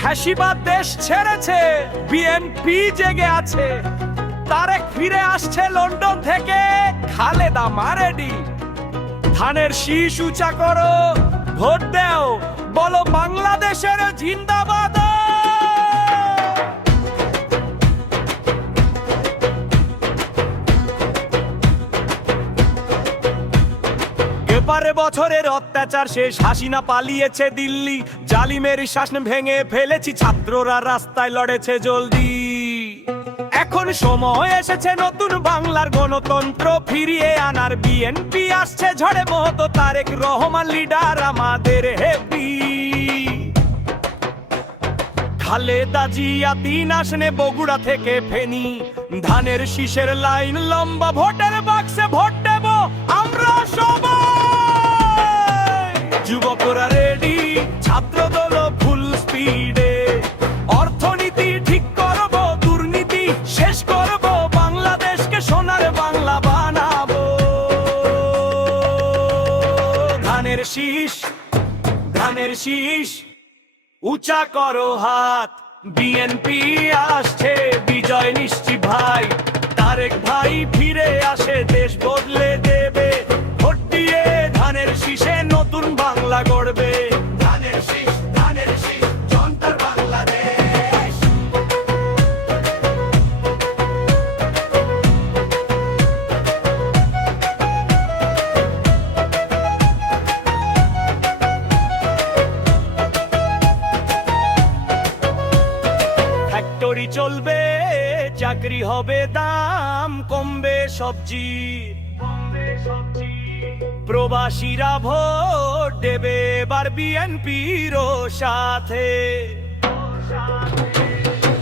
ফ্যাসিবাদ দেশ ছেড়েছে, বিএনপি জেগে আছে। তারেক ফিরে আসছে লন্ডন থেকে, খালেদা মারেডি। ধানের শীষ উঁচা করো, ভোট দাও, বলো বাংলাদেশের জিন্দাবাদ। এবারে বছরের অত্যাচার শেষ, হাসিনা পালিয়েছে দিল্লি। জালিমের শাসন ভেঙে ফেলেছি, ছাত্ররা রাস্তায় লড়েছে জলদি। এখন সময় এসেছে নতুন বাংলার গণতন্ত্র ফিরিয়ে আনার। বিএনপি আসছে ঝড়ে মতো, তারেক রহমান লিডার আমাদের হেপি। খালেদা জিয়া 3 আসনে বগুড়া থেকে ফেনী। ধানের শীষের লাইন লম্বা, ভোটের বাক্সে ভোট দেব আমরা সবাই। যুবকরা রেডি, ছাত্র দল ফুল স্পিডে। অর্থনীতি ঠিক করব, দুর্নীতি শেষ করব, বাংলাদেশকে সোনার বাংলা বানাবো। ধানের শীষ, ধানের শীষ উঁচা করো হাত। বিএনপি আসছে, বিজয় নিশ্চিত ভাই। তারেক ভাই ফিরে আসে, দেশ বদলে দেবে। ভোট দিয়ে ধানের শীষে নতুন বাংলা গড়বে। ধানের শীষ, ধানের শীষ, জনতার বাংলাদেশ। ফ্যাক্টরি চলবে, চাকরি হবে, দাম কমবে সবজি। প্রবাসীরা ভোট দেবে এবার বিএনপির সাথে।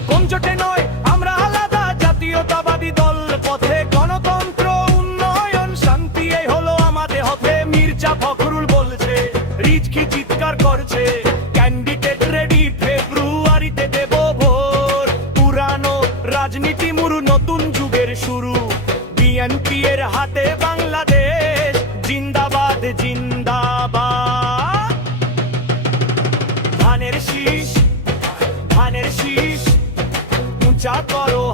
কোন জোটে নয়, আমরা আলাদা, জাতীয়তাবাদী দল পথে। গণতন্ত্র, উন্নয়ন, শান্তি, এই হলো আমাদের হতে। মির্জা ফখরুল বলছে, রিজকি চিৎকার করছে। ক্যান্ডিডেট রেডি, ফেব্রুয়ারিতে দেব ভোট। পুরানো রাজনীতি মুরু, নতুন যুগের শুরু। বিএনপি এর হাতে বাংলাদেশ জিন্দাবাদ, জিন্দাবাদ। ধানের শীষ, ধানের শীষ উঁচা করো